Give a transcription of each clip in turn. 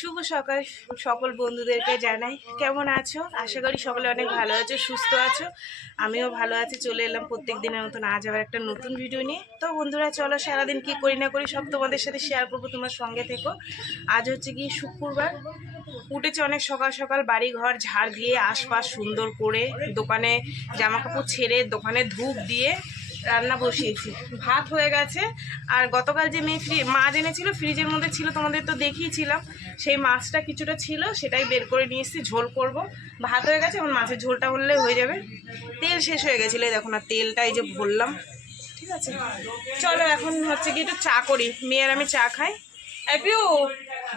শুভ সকাল সকল বন্ধুদেরকে জানাই। কেমন আছো? আশা করি সকলে অনেক ভালো আছো, সুস্থ আছো। আমিও ভালো আছি, চলে এলাম প্রত্যেক দিনের মতন। আজ আবার একটা নতুন ভিডিও নিয়ে। তো বন্ধুরা, চলো সারাদিন কি করি না করি সব তোমাদের সাথে শেয়ার করব, তোমার সঙ্গে থেকো। আজ হচ্ছে কি শুক্রবার। উঠেছে অনেক সকাল সকাল বাড়ি ঘর ঝাড় দিয়ে, আশপাশ সুন্দর করে দোকানে জামা কাপড় ছেড়ে দোকানে ধূপ দিয়ে রান্না বসিয়েছি। ভাত হয়ে গেছে। আর গতকাল যে মেয়ে ফ্রি মাছ এনেছিল ফ্রিজের মধ্যে ছিল, তোমাদের তো দেখিয়েছিলাম। সেই মাছটা কিছুটা ছিল, সেটাই বের করে নিয়ে এসেছি, ঝোল করব। ভাত হয়ে গেছে, এখন মাছের ঝোলটা হলে হয়ে যাবে। তেল শেষ হয়ে গেছিল দেখো না, তেলটা এই যে ভরলাম। ঠিক আছে? চলো এখন হচ্ছে কি একটু চা করি। মেয়ের আমি চা খাই। একটু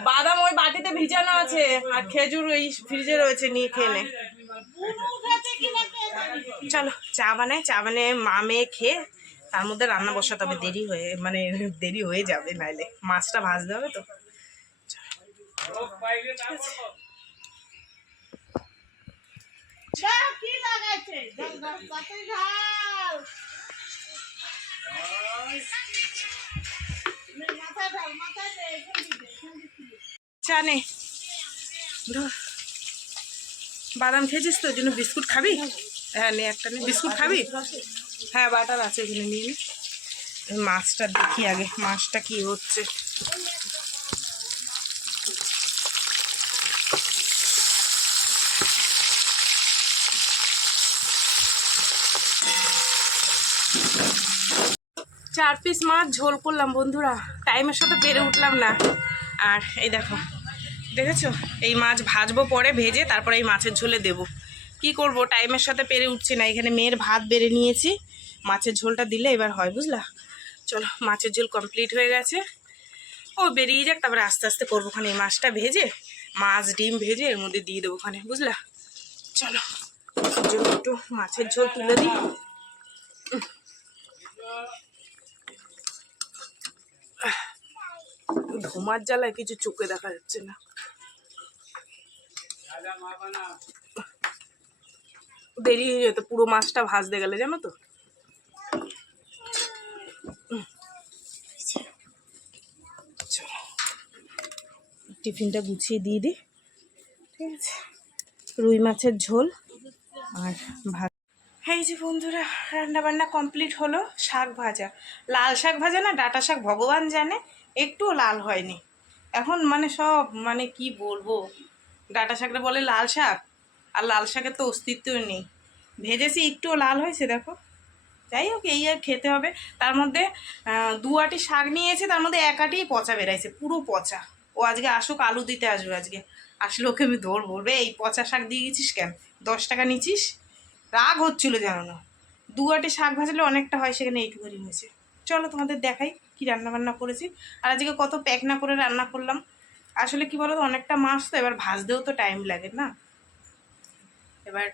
বাদাম ওই বাটিতে ভিজানো আছে, আর খেজুর ওই ফ্রিজে রয়েছে নিয়ে নে। চলো চা বানাই চা বানিয়ে মা মেয়ে খেয়ে তার মধ্যে রান্না বসাতে হবে। দেরি হয়ে মানে দেরি হয়ে যাবে নাইলে। মাছটা ভাজতে হবে তো। চা নে। বাদাম খেয়েছিস তো? ওই জন্য বিস্কুট খাবি? হ্যাঁ নে একটা নে বিস্কুট খাবি? হ্যাঁ বাটার আছে এখানে নিয়ে নে। মাছটা দেখি আগে মাছটা কি হচ্ছে। চার পিস মাছ ঝোল করলাম বন্ধুরা। টাইমের সাথে পেরে উঠলাম না। আর এই দেখো দেখেছ? এই মাছ ভাজবো পরে ভেজে তারপরে এই মাছের ঝোলে দেব। কি করব? টাইমের সাথে পেরে উঠছে না। এখানে মেয়ের ভাত বেড়ে নিয়েছি। মাছের ঝোলটা দিলে এবার হয়, বুঝলা? চলো, মাছের ঝোল কমপ্লিট হয়ে গেছে। ও, বেরিয়ে যাক, তারপরে আস্তে আস্তে করব ওখানে। এই মাছটা ভেজে, মাছ, ডিম ভেজে এর মধ্যে দিয়ে দেবো ওখানে, বুঝলা? চলো একটু মাছের ঝোল তুলে দিই। ধোমার জ্বালায় কিছু চোখে দেখা যাচ্ছে না। দেরি হয়ে যেত, পুরো মাছটা ভাজতে গেলে, জানো তো? টিফিনটা গুছিয়ে দিয়ে দিই ঠিক আছে? রুই মাছের ঝোল আর ভাত। হ্যাঁ এই যে বন্ধুরা, রান্নাবান্না কমপ্লিট হলো, শাক ভাজা। লাল শাক ভাজা না, ডাটা শাক ভগবান জানে, একটুও লাল হয়নি। এখন মানে সব মানে কি বলব? ডাটা শাকটা বলে লাল শাক? আর লাল শাকের তো অস্তিত্বই নেই। ভেজেছি, একটুও লাল হয়েছে, দেখো। যাই হোক, এই আর খেতে হবে। তার মধ্যে দু আটি শাক নিয়েছে, তার মধ্যে এক আটি পচা বেরাইছে পুরো পচা। ও আজকে আসুক, আলু দিতে আসবে আজকে। আসলে ওকে আমি ধর বলবে এই পচা শাক দিয়ে গেছিস কেন? দশ টাকা নিচ্ছিস? রাগ হচ্ছিল জানো না। দু আটি শাক ভাজলে অনেকটা হয়, সেখানে এইটুকুনি হয়েছে। চলো তোমাদের দেখাই কি রান্না বান্না করেছি। আর আজকে কত প্যাক না করে রান্না করলাম। আসলে কি বলো তো অনেকটা মাছ তো, এবার ভাজতেও তো টাইম লাগে না। এবার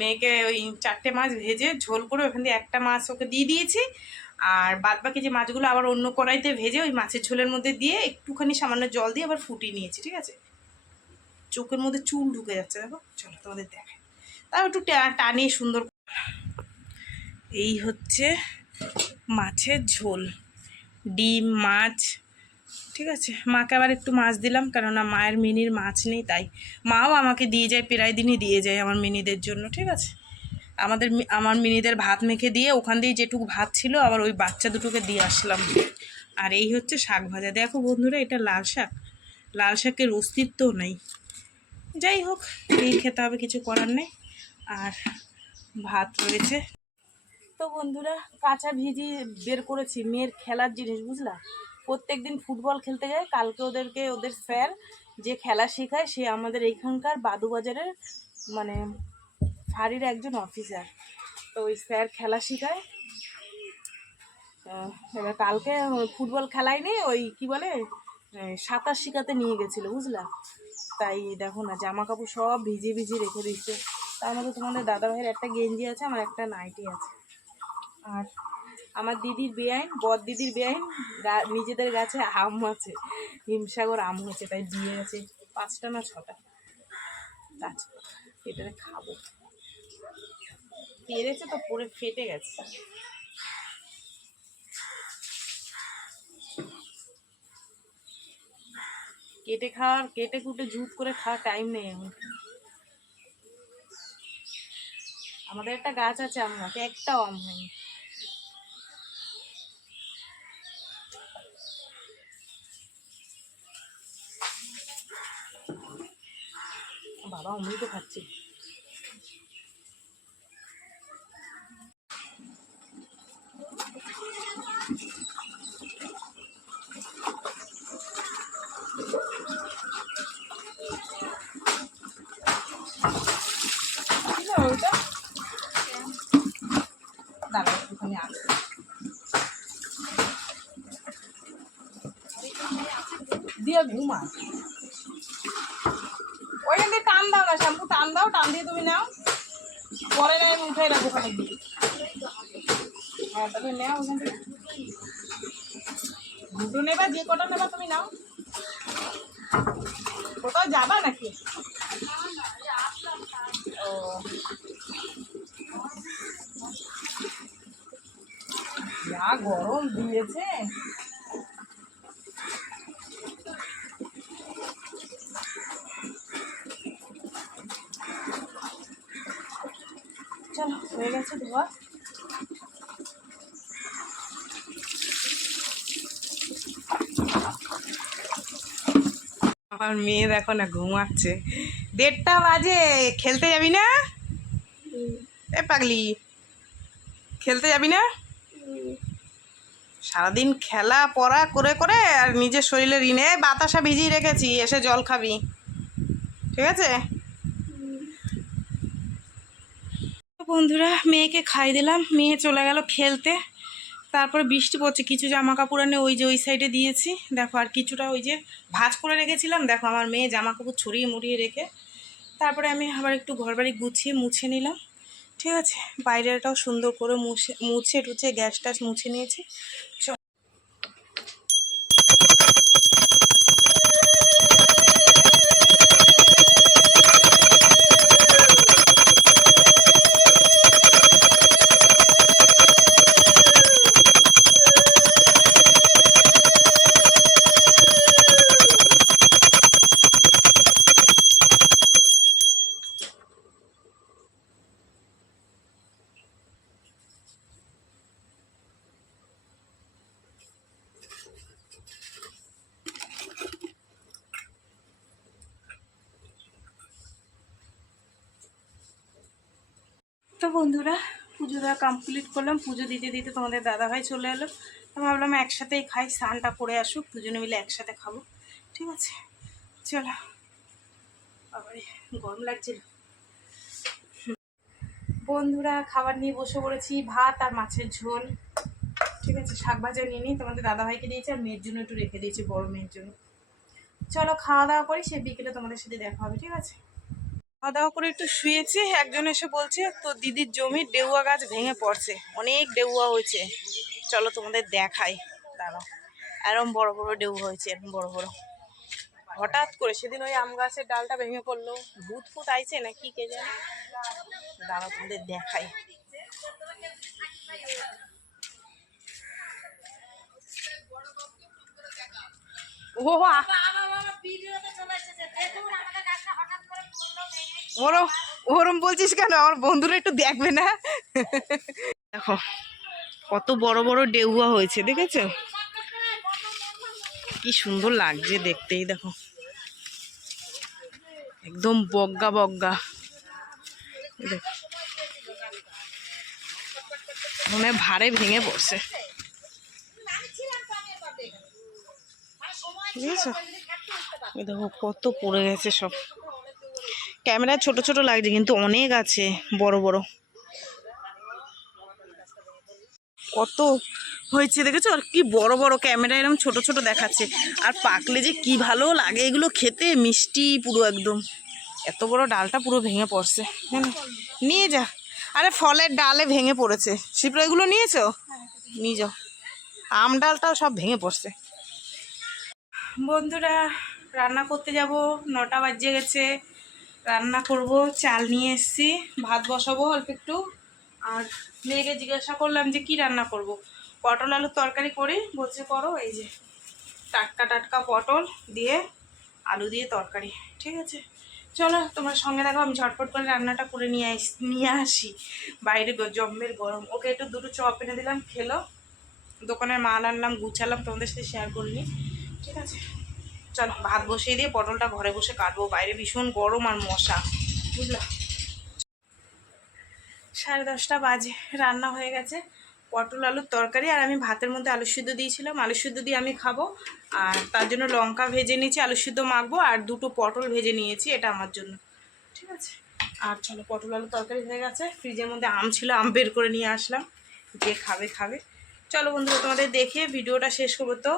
মেয়েকে ওই চারটে মাছ ভেজে ঝোল করে ওখান দিয়ে একটা মাছ ওকে দিয়ে দিয়েছি। আর বাদ বাকি যে মাছগুলো আবার অন্য কড়াইতে ভেজে ওই মাছের ঝোলের মধ্যে দিয়ে একটুখানি সামান্য জল দিয়ে আবার ফুটিয়ে নিয়েছি, ঠিক আছে? চোখের মধ্যে চুল ঢুকে যাচ্ছে, দেখো? চলো তোমাদের দেখাই। তাও একটু টানিয়ে সুন্দর এই হচ্ছে মাছের ঝোল। ডিম, মাছ ঠিক আছে? মাকে আবার একটু মাছ দিলাম, কেননা মায়ের মিনির মাছ নেই, তাই। মাও আমাকে দিয়ে যায়, প্রায় দিনই দিয়ে যায় আমার মিনিদের জন্য, ঠিক আছে? আমাদের আমার মিনিদের ভাত মেখে দিয়ে ওখান দিয়ে যেটুকু ভাত ছিল, আবার ওই বাচ্চা দুটোকে দিয়ে আসলাম। আর এই হচ্ছে শাক ভাজা। দেখো বন্ধুরা, এটা লাল শাক। লাল শাকের অস্তিত্বও নেই। যাই হোক, এই খেতে হবে, কিছু করার নেই। আর ভাত রয়েছে। তো বন্ধুরা, কাঁচা ভিজি বের করেছি, মেয়ের খেলার জিনিস, বুঝলা? প্রত্যেক দিন ফুটবল খেলতে যায়। কালকে ওদেরকে, ওদের স্যার যে খেলা শেখায়, সে আমাদের এইখানকার বাদুবাজারের মানে ফাঁড়ির একজন অফিসার তো ওই স্যার খেলা শেখায়। এবার কালকে ফুটবল খেলায়নি, ওই কি বলে সাঁতার শেখাতে নিয়ে গেছিল, বুঝলা? তাই দেখো না জামা কাপড় সব ভিজিয়ে ভিজিয়ে রেখে দিচ্ছে তার মধ্যে তোমাদের দাদা ভাইয়ের একটা গেঞ্জি আছে, আমার একটা নাইটি আছে। আর আমার দিদির বেআইন, বর দিদির বেআইন নিজেদের গাছে আম আছে। হিমসাগর আম হয়েছে, তাই দিয়ে আছে। পাঁচটা না ছটা। এটা খাব। পেরেছে তো, পরে ফেটে গেছে। কেটে খাওয়ার, কেটে কুটে জুত করে খাওয়ার টাইম নেই এখন। আমাদের একটা গাছ আছে আম গাছ একটাও আম হয়নি বাবা অমৃত খাচ্ছি। দাঁড়া একটুখানি আসি দিয়ে ঘুমা টান দাও না, শ্যাম্পু টান দাও, টান দিয়ে তুমি নাও। পরে না, আমি উঠে রাখব হ্যাঁ তাহলে নাও দুটো নেবা দিয়ে কটা নেবা তুমি নাও। কোথাও যাবা নাকি? ও। যা গরম দিয়েছে। চলো, হয়ে গেছে ধোয়া। আমার মেয়ে দেখো না ঘুমাচ্ছে। দেড়টা বাজে, খেলতে যাবি না? এ পাগলি, খেলতে যাবি না? সারাদিন খেলা, পড়া, করে করে, আর নিজের শরীরে ঋণে বাতাসা ভিজিয়ে রেখেছি, এসে জল খাবি। ঠিক আছে? বন্ধুরা, মেয়েকে খাই দিলাম। মেয়ে চলে গেল খেলতে। তারপর বৃষ্টি পড়ছে, কিছু জামা কাপড় আনে ওই যে ওই সাইডে দিয়েছি। দেখো আর কিছুটা ওই যে ভাজ করে রেখেছিলাম। দেখো আমার মেয়ে জামা কাপড় ছড়িয়ে মুড়িয়ে রেখে। তারপরে আমি আবার একটু ঘরবাড়ি গুছিয়ে মুছে নিলাম। ঠিক আছে? বাইরেটাও সুন্দর করে মুছে মুছে টুছে গ্যাস ট্যাস মুছে নিয়েছি। বন্ধুরা, পুজো দেওয়া কমপ্লিট করলাম। পুজো দিতে দিতে তোমাদের দাদাভাই চলে এলো। তো ভাবলাম একসাথেই খাই, স্নানটা করে আসুক, দুজনে মিলে একসাথে খাব। ঠিক আছে? চলো। বাবারে গরম লাগছিল। বন্ধুরা, খাবার নিয়ে বসে পড়েছি। ভাত আর মাছের ঝোল। ঠিক আছে, শাক ভাজা নিয়ে নিই। তোমাদের দাদাভাইকে দিয়েছি আর মেয়ের জন্য একটু রেখে দিয়েছি, বড় মেয়ের জন্য। চলো, খাওয়া দাওয়া করি, সে বিকেলে তোমাদের সাথে দেখা হবে। ঠিক আছে? খাওয়া দাওয়া করে একটু শুয়েছি একজন এসে বলছে তো দিদির জমির ডেউয়া গাছ ভেঙে পড়ছে অনেক ডেউয়া হয়েছে। চলো তোমাদের দেখাই। দাঁড়াও। এরম বড় বড় ডেউ হয়েছে এরকম বড় বড়। হঠাৎ করে সেদিন ওই আম গাছের ডালটা ভেঙে পড়ল। ভূত ফুত আইছে না কি কে জানে? দাঁড়াও তোমাদের দেখাই। ও আ- ওরম ওরম বলছিস কেন? আমার বন্ধুরা একটু দেখবে না? দেখো, কত বড় বড় ডেউয়া হয়েছে, দেখেছ? কি সুন্দর লাগছে দেখতেই, দেখো। একদম বগ্গা বগ্গা। মনে ভারে ভেঙে পড়ছে। দেখো, কত পড়ে গেছে সব। ক্যামেরায় ছোট ছোট লাগছে, কিন্তু অনেক আছে, বড় বড়। কত হয়েছে দেখেছ? আর কি বড় বড় ক্যামেরা এরকম ছোট ছোট দেখাচ্ছে। আর পাকলে যে কি ভালো লাগে এগুলো খেতে, মিষ্টি পুরো একদম। এত বড় ডালটা পুরো ভেঙে পড়ছে? নিয়ে যা। আরে ফলের ডালে ভেঙে পড়েছে। শিপ্রা, এগুলো নিয়েছো? নিয়ে যাও। আম ডালটাও সব ভেঙে পড়ছে। বন্ধুরা, রান্না করতে যাব, নটা বাজিয়ে গেছে। রান্না করব, চাল নিয়ে এসেছি, ভাত বসাবো অল্প একটু। আর মেয়েকে জিজ্ঞাসা করলাম যে কি রান্না করব। পটল আলুর তরকারি করি, বলছে করো, এই যে টাটকা টাটকা পটল দিয়ে আলু দিয়ে তরকারি, ঠিক আছে। চলো, তোমার সঙ্গে দেখো, আমি ঝটপট করে রান্নাটা করে নিয়ে আস নিয়ে আসি। বাইরে জম্মের গরম। ওকে একটু দুটো চপ এনে দিলাম, খেলো। দোকানের মাল আনলাম, গুছালাম, তোমাদের সাথে শেয়ার করিনি ঠিক আছে। চলো, ভাত বসিয়ে দিয়ে পটলটা ঘরে বসে কাটবো। বাইরে ভীষণ গরম আর মশা, বুঝলা? সাড়ে দশটা বাজে, রান্না হয়ে গেছে। পটল, আলুর তরকারি আর আমি ভাতের মধ্যে আলু সিদ্ধ দিয়েছিলাম। আলু সিদ্ধ দিয়ে আমি খাব আর তার জন্য লঙ্কা ভেজে নিয়েছি, আলু সিদ্ধ মাখবো আর দুটো পটল ভেজে নিয়েছি, এটা আমার জন্য। ঠিক আছে? আর চলো, পটল আলু তরকারি হয়ে গেছে। ফ্রিজের মধ্যে আম ছিল, আম বের করে নিয়ে আসলাম। যে খাবে খাবে। চলো বন্ধুরা, তোমাদের দেখে ভিডিওটা শেষ করব তো।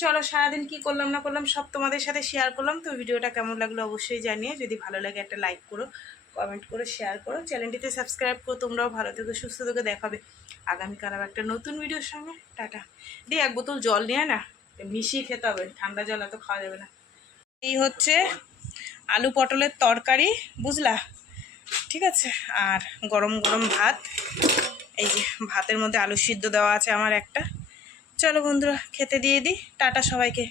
চলো সারাদিন কি করলাম না করলাম সব তোমাদের সাথে শেয়ার করলাম। তো ভিডিওটা কেমন লাগল অবশ্যই জানিয়ে যদি ভালো লাগে একটা লাইক করো কমেন্ট করে শেয়ার করো। চ্যানেলটিতে সাবস্ক্রাইব করো, তোমরাও ভালো থেকে, সুস্থ থেকো দেখাবে আগামীকাল আবার একটা নতুন ভিডিওর সঙ্গে। টাটা। দিয়ে এক বোতল জল নিয়ে না মিশিয়ে খেতে হবে, ঠান্ডা জল এত খাওয়া যাবে না। এই হচ্ছে আলু পটলের তরকারি, বুঝলা? ঠিক আছে? আর গরম গরম ভাত, এই যে ভাতের মধ্যে আলু সিদ্ধ দেওয়া আছে আমার একটা। চলো বন্ধুরা খেতে দিয়ে দিই। টাটা সবাইকে।